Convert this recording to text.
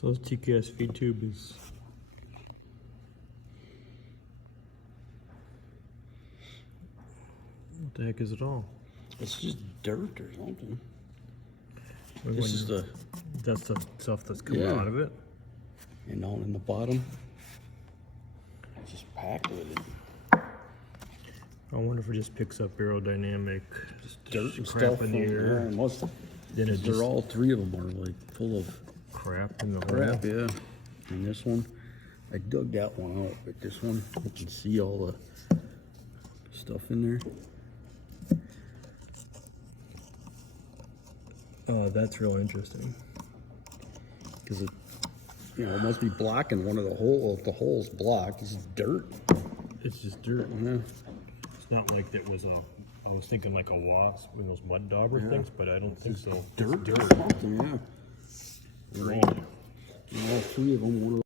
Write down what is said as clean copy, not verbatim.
So this TKS feed tube is what the heck is it all? It's just dirt or something. This is that's the stuff that's coming out of it. And down in the bottom, it's just packed with it. I wonder if it just picks up aerodynamic Dirt and crap stuff in the air. Yeah, must have. Then it just All three of them are like full of crap in the crap, hole. yeah. And this one, I dug that one out, but this one, you can see all the stuff in there. Oh, that's real interesting. Because it, you know, it must be blocking one of the holes. The hole's blocked. This is dirt. It's just dirt. Yeah. It's not like it was a. I was thinking like a wasp in those mud dauber things, but I don't think so. Dirt. It's dirt. Or something, yeah. All three of them. One of